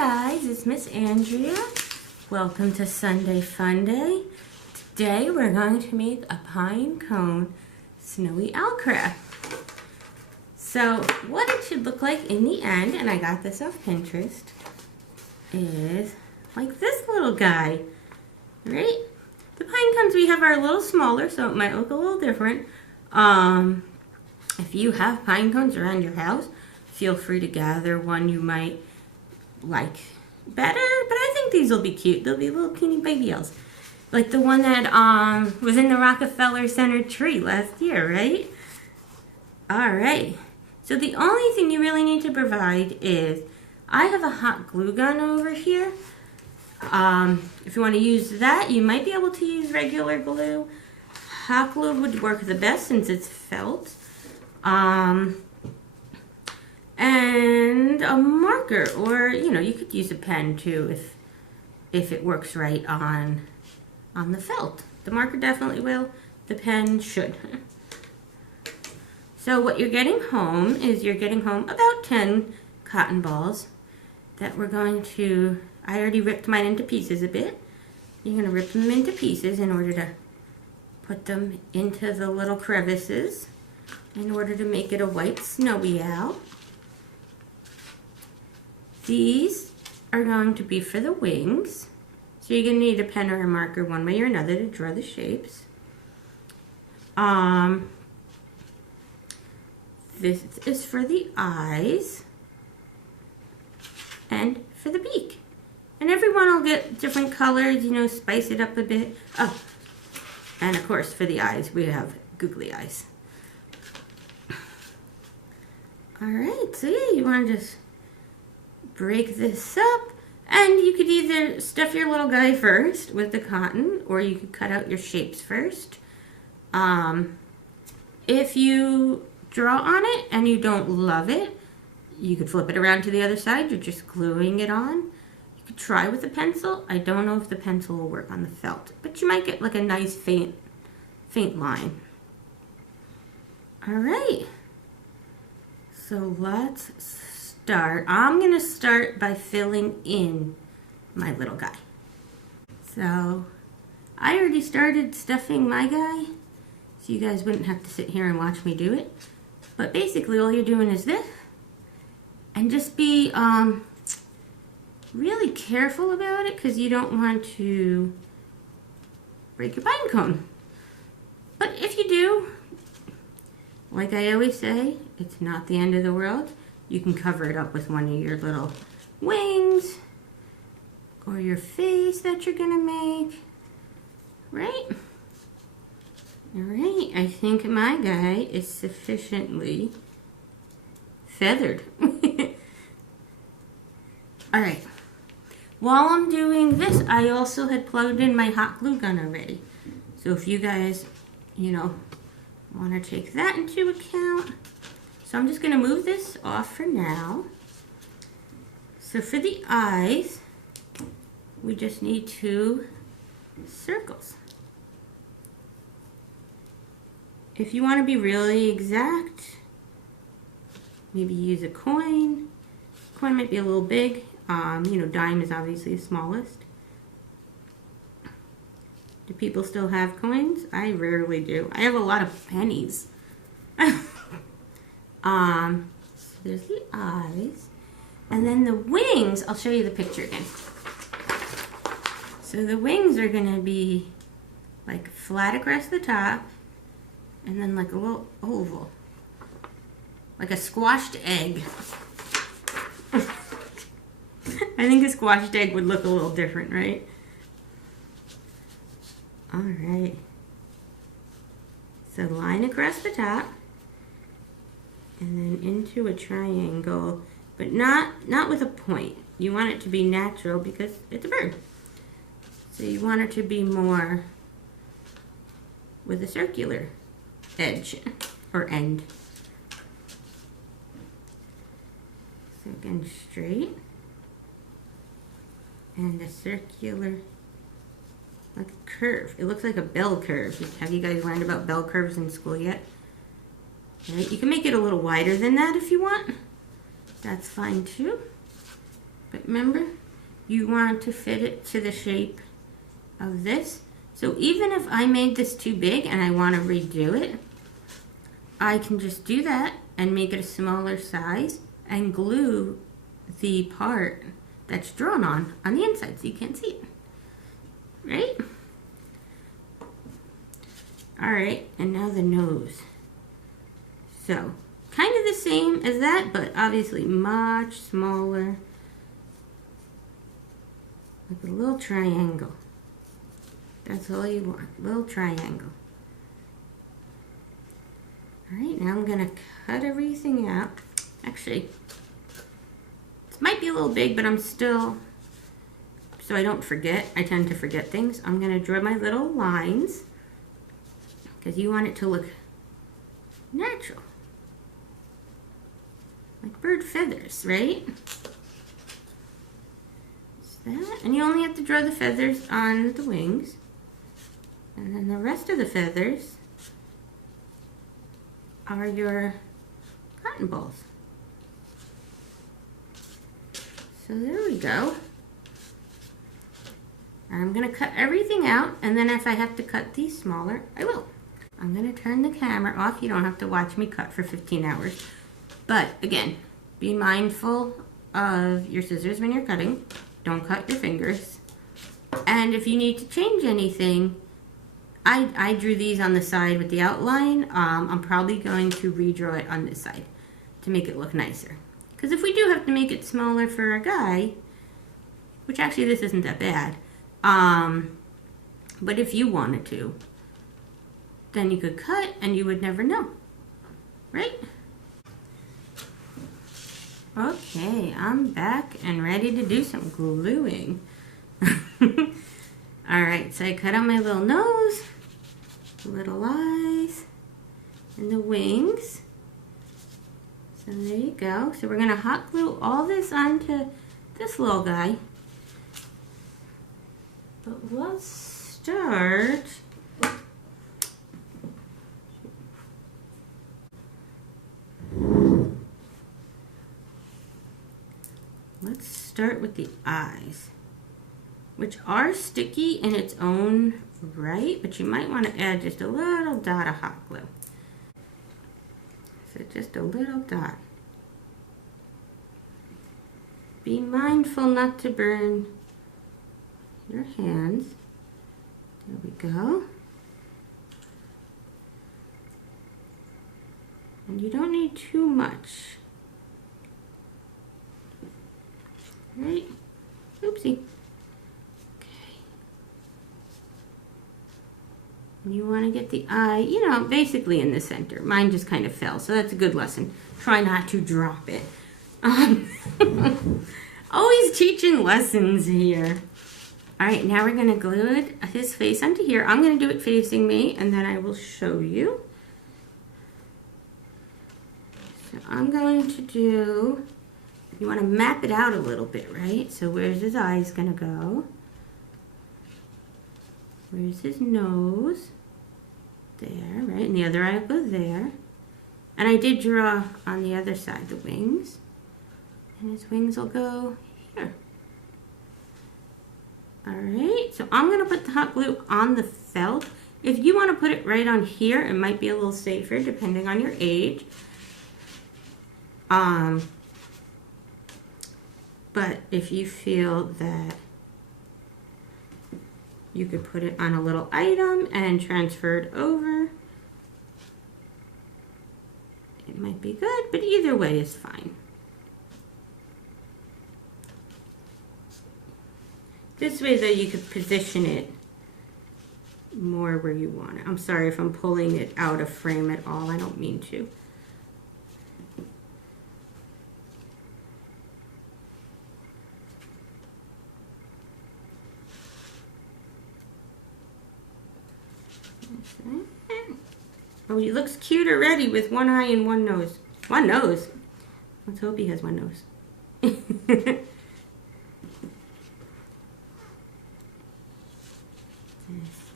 guys, it's Miss Andrea. Welcome to Sunday Fun Day. Today we're going to make a pine cone snowy owl craft. So what it should look like in the end, and I got this off Pinterest, is like this little guy, right? The pine cones we have are a little smaller, so it might look a little different. If you have pine cones around your house, feel free to gather one you might like better, but I think these will be cute. They'll be little teeny baby owls. Like the one that was in the Rockefeller Center tree last year, right? Alright, so the only thing you really need to provide is, I have a hot glue gun over here. If you want to use that, you might be able to use regular glue. Hot glue would work the best since it's felt. And a marker, or you could use a pen too if it works right on the felt. The marker definitely will, the pen should. So what you're getting home is about 10 cotton balls that we're going to, I already ripped mine into pieces a bit. You're going to rip them into pieces in order to put them into the little crevices in order to make it a white snowy owl. These are going to be for the wings, so you're going to need a pen or a marker one way or another to draw the shapes. This is for the eyes and for the beak. And everyone will get different colors, spice it up a bit. Oh, and of course for the eyes we have googly eyes. Alright, so yeah, you want to just break this up, and you could either stuff your little guy first with the cotton, or you could cut out your shapes first. If you draw on it and you don't love it, you could flip it around to the other side. You're just gluing it on. You could try with a pencil. I don't know if the pencil will work on the felt, but you might get like a nice faint line. All right, so let's start. I'm going to start by filling in my little guy. So I already started stuffing my guy, so you guys wouldn't have to sit here and watch me do it. But basically all you're doing is this, and just be really careful about it, because you don't want to break your pine cone. But if you do, like I always say, it's not the end of the world. You can cover it up with one of your little wings or your face that you're gonna make, right? All right, I think my guy is sufficiently feathered. All right, while I'm doing this, I also had plugged in my hot glue gun already. So if you guys, want to take that into account. So I'm just going to move this off for now. So for the eyes, we just need 2 circles. If you want to be really exact, maybe use a coin. Coin might be a little big. Dime is obviously the smallest. Do people still have coins? I rarely do. I have a lot of pennies. So there's the eyes, and then the wings, I'll show you the picture again. So the wings are going to be like flat across the top, and then like a little oval, like a squashed egg. I think a squashed egg would look a little different, right? Alright, so line across the top, and then into a triangle, but not with a point. You want it to be natural because it's a bird. So you want it to be more with a circular edge or end. So again, straight and a circular, like a curve. It looks like a bell curve. Have you guys learned about bell curves in school yet? Right, you can make it a little wider than that if you want. That's fine too. But remember, you want to fit it to the shape of this. So even if I made this too big and I want to redo it, I can just do that and make it a smaller size and glue the part that's drawn on the inside so you can't see it, right? All right, and now the nose. So kind of the same as that, but obviously much smaller, like a little triangle. That's all you want, little triangle. All right, now I'm gonna cut everything out. Actually, this might be a little big, but I'm still, so I don't forget. I tend to forget things. I'm gonna draw my little lines because you want it to look natural. Like bird feathers, right? That. And you only have to draw the feathers on the wings. And then the rest of the feathers are your cotton balls. So there we go. And I'm going to cut everything out, and then if I have to cut these smaller, I will. I'm going to turn the camera off. You don't have to watch me cut for 15 hours. But again, be mindful of your scissors when you're cutting. Don't cut your fingers. And if you need to change anything, I drew these on the side with the outline. I'm probably going to redraw it on this side to make it look nicer. Because if we do have to make it smaller for a guy, which actually this isn't that bad, but if you wanted to, then you could cut and you would never know, right? Okay, I'm back and ready to do some gluing. Alright, so I cut out my little nose, little eyes, and the wings. So there you go. So we're going to hot glue all this onto this little guy. But let's start with the eyes, which are sticky in its own right, but you might want to add just a little dot of hot glue. So just a little dot. Be mindful not to burn your hands. There we go. And you don't need too much. Right? Oopsie. Okay. And you want to get the eye, you know, basically in the center. Mine just kind of fell, so that's a good lesson. Try not to drop it. Always teaching lessons here. All right, now we're going to glue his face onto here. I'm going to do it facing me, and then I will show you. So I'm going to do... You want to map it out a little bit, right? So where's his eyes going to go? Where's his nose? There, right? And the other eye will go there. And I did draw on the other side the wings. And his wings will go here. Alright, so I'm going to put the hot glue on the felt. If you want to put it right on here, it might be a little safer depending on your age. But if you feel that you could put it on a little item and transfer it over, it might be good, but either way is fine. This way though you could position it more where you want it. I'm sorry if I'm pulling it out of frame at all, I don't mean to. Oh, he looks cute already with one eye and one nose. One nose? Let's hope he has one nose. There's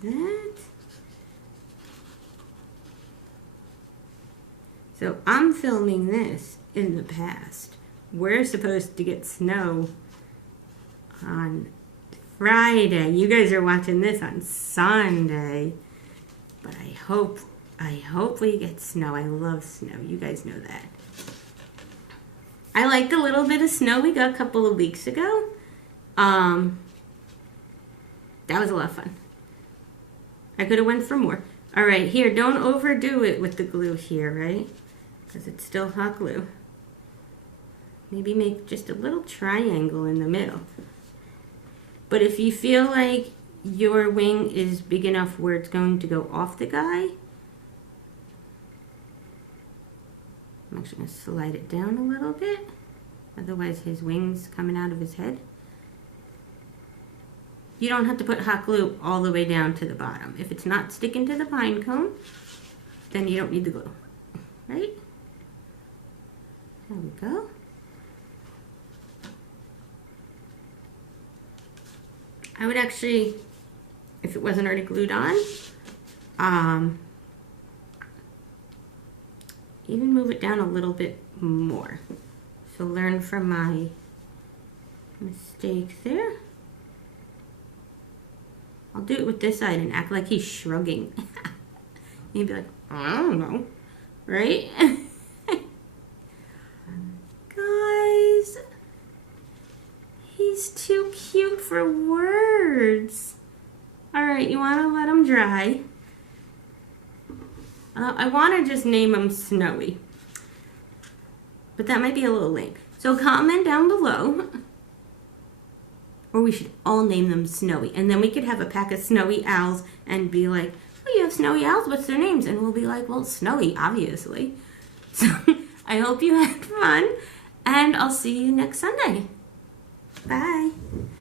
that. So I'm filming this in the past. We're supposed to get snow on Friday. You guys are watching this on Sunday. But I hope we get snow. I love snow. You guys know that. I like the little bit of snow we got a couple of weeks ago. That was a lot of fun. I could have went for more. All right, here, don't overdo it with the glue here, right? Because it's still hot glue. Maybe make just a little triangle in the middle. But if you feel like your wing is big enough where it's going to go off the guy, I'm actually going to slide it down a little bit. Otherwise his wing's coming out of his head. You don't have to put hot glue all the way down to the bottom. If it's not sticking to the pine cone, then you don't need the glue, right? There we go. I would actually, if it wasn't already glued on, even move it down a little bit more. So learn from my mistake there. I'll do it with this side and act like he's shrugging. He'd be like, I don't know, right? Guys, he's too cute for words. All right, you want to let him dry. I want to just name him Snowy, but that might be a little lame. So comment down below, or we should all name them Snowy, and then we could have a pack of Snowy owls and be like, oh, you have Snowy owls, what's their names? And we'll be like, well, Snowy, obviously. So I hope you had fun, and I'll see you next Sunday. Bye.